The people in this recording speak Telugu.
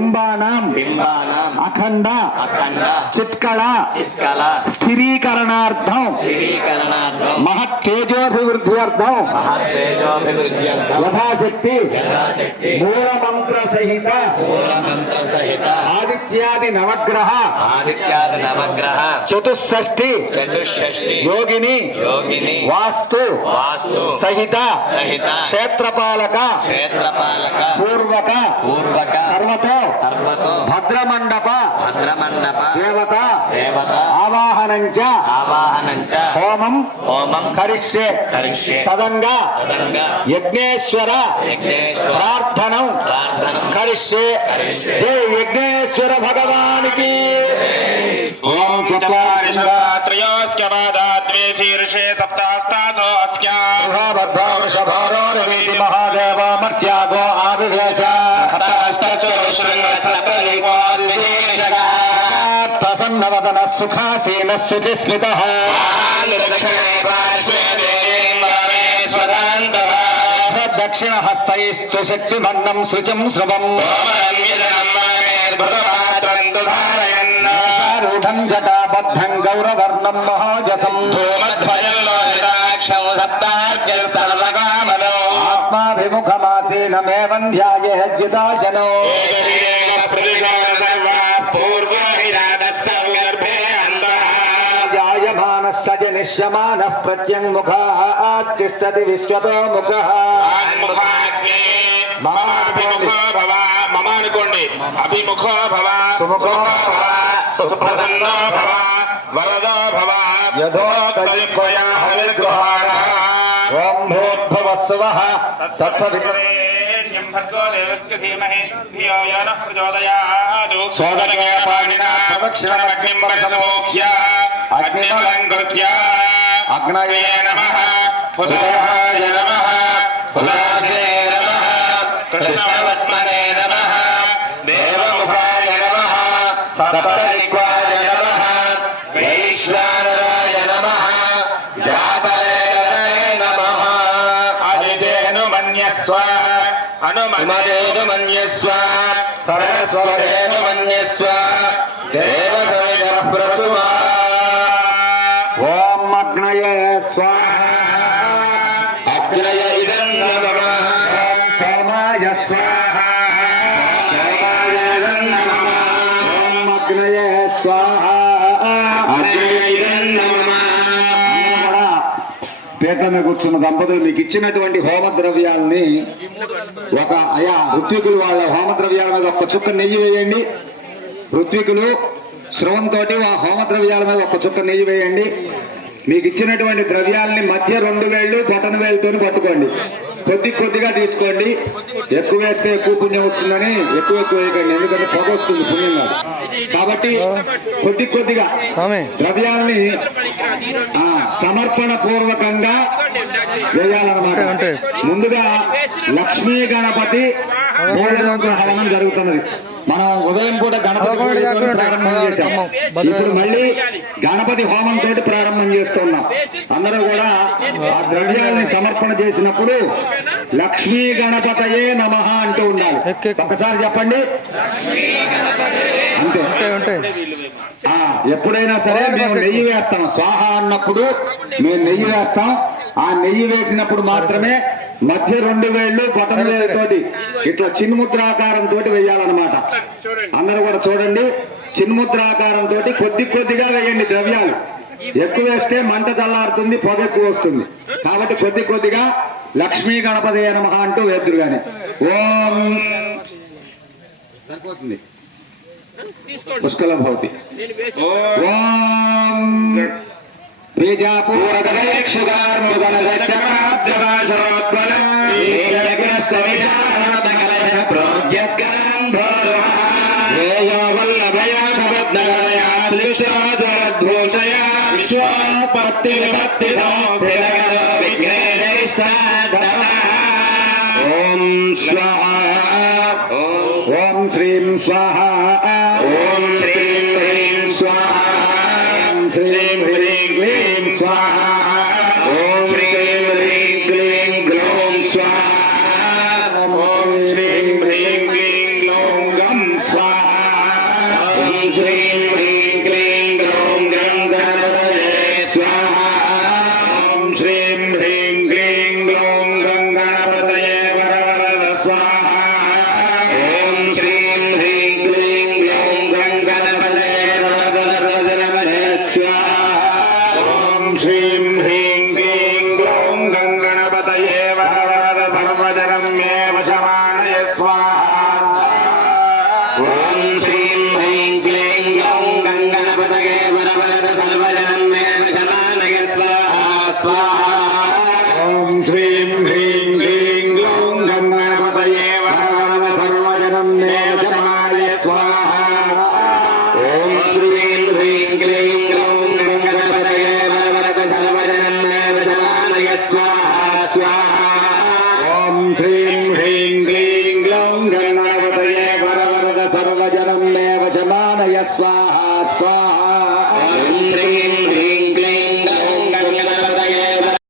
బింబానాం అఖండ చిత్కళ స్థిరీకరణార్థం మహత్ తేజోభివృద్ధ్యర్థం యథాశక్తి మూలమంత్ర సహిత ఆదిత్యాది నవగ్రహ చతుషష్ఠి యోగిని వాస్తు సహిత క్షేత్రపాలక పూర్వక సర్వతో భద్రమండప దేవత ఆవాహనంచ హోమం కరిష్యే తదంగా యజ్ఞేశ్వర ప్రార్థనం కరిష్యే జై యజ్ఞేశ్వర భగవానికి. ఓం చత్వారిషోస్క్యపాదాద్వే శీర్షే సప్తాస్తాసో అస్క్యాబద్ధో వృషభారోర్వీతి మహాదేవ మర్త్యాగో ఆవివేశ ప్రసన్నవదన సుఖాసీన శుచిస్మిత దక్షిణ హస్తైస్తు శక్తిమన్నం శుచం శృవం రూఢం జటాబద్ధం గౌరవర్ణం మహాజసం ఆత్మాభిముఖమాసీన మే వంధ్యాయేద్యుదాశనో జనిష్యమానః ప్రత్యంగుఖాస్తిష్టతి విశ్వతో ముఖః అనుకోండి. అభిముఖో భవ సుముఖో భవ సుప్రసన్నో భవ వరదో భవ ఓం భూర్భువః స్వః తత్సవితురేణ్యం భర్గో దేవస్య ధీమహి ధియో యో నః ప్రచోదయాత్. సోదరమే పాణినా ప్రదక్షిణమగ్నిం వరసమోఖ్య అగ్నిమలంకృత్య అగ్నయే నమః పునరాయ నమః పులాసే నమః కృష్ణవత్మనే నమః దేవముఖాయ నమః సప్తరిక్వాయ నమః వైశ్వానరాయ నమః జాతవేదనే నమః. అదితేను మన్యస్వ అనుమదేను మన్యస్వ సరస్వతేను మన్యస్వ దేవసవిత ప్రసుమా. ఓం అగ్నయే స్వాహ అగ్నయ ఇదం నమః సోమాయ స్వాహ సోమాయ ఇదం నమః ఓం అగ్నయే స్వాహ అగ్నయ ఇదం నమః. పీఠ మీద కూర్చున్న దంపతులు మీకు ఇచ్చినటువంటి హోమ ద్రవ్యాలని ఋత్వికులు వాళ్ళ హోమ ద్రవ్యాల మీద ఒక్క చుక్క నెయ్యి వేయండి. ఋత్వికులు స్రవంతో ఆ హోమ ద్రవ్యాల మీద ఒక్క చుక్క నెయ్యి వేయండి. మీకు ఇచ్చినటువంటి ద్రవ్యాలని మధ్య 2 వేళ్ళు బొటన వేలుతో పట్టుకోండి. కొద్దిగా తీసుకోండి. ఎక్కువ వేస్తే ఎక్కువ పుణ్యం వస్తుందని ఎక్కువ వేయకండి, ఎందుకంటే పొగ వస్తుంది పుణ్యం కాదు. కాబట్టి కొద్దిగా ద్రవ్యాలని సమర్పణ పూర్వకంగా వేయాలన్నమాట. ముందుగా లక్ష్మీ గణపతి హవనం జరుగుతున్నది. మనం ఉదయం పూట గణపతి ప్రారంభం చేశాం. ఇప్పుడు మళ్ళీ గణపతి హోమం తోటి ప్రారంభం చేస్తున్నాం. అందరూ కూడా ఆ ద్రవ్యాలని సమర్పణ చేసినప్పుడు లక్ష్మీ గణపతయే నమః అంటూ ఉండాలి. ఒక్కసారి చెప్పండి. అంతే. ఎప్పుడైనా సరే మేము నెయ్యి వేస్తాం. స్వాహ అన్నప్పుడు మేము నెయ్యి వేస్తాం. ఆ నెయ్యి వేసినప్పుడు మాత్రమే మధ్య 2 వేళ్ళు బొటన వేలుతోటి ఇట్లా చిన్ముద్రాకారం తోటి వేయాలన్నమాట. అందరూ కూడా చూడండి. చిన్ముద్రాకారం తోటి కొద్దిగా వేయండి ద్రవ్యాలు. ఎక్కువ వేస్తే మంట చల్లారుతుంది, పొగ ఎక్కువ వస్తుంది. కాబట్టి కొద్దిగా లక్ష్మీ గణపతి నమః అంటూ వేద్దురు గాని. ఓం సరిపోతుంది. పుష్కల భవతి. ఓం ఓం శ్రీం స్వాహ ఓం శ్రీం హ్రీం స్వాహా. ఓం శ్రీం హ్రీం క్లీం స్వాహ ఓం శ్రీం హ్రీం క్లీం గ్లౌం స్వాహా. ఓం శ్రీం హ్రీం క్లీం గ్లౌం గం స్వాహా. ఓం శ్రీం హ్రీం క్లీం గ్లౌం గంగణపతయే వరవరద సర్వజనం మే శమానయ స్వాహా స్వాహా ఓం శ్రీం హ్రీం క్లీం గ్లౌం గంగణపతయే వరవరద సర్వజనం మే శమానయ స్వాహా. ఓం శ్రీం హ్రీం క్లీం గ్లౌం గంగణపతయే వరవరద సర్వజనం మే శమానయ స్వాహా స్వాహా ఓం శ్రీం హ్రీం క్లీం గ్లౌం గణపతయే వరవరద సర్వజనం మే వశమానయ స్వాహా స్వాహా.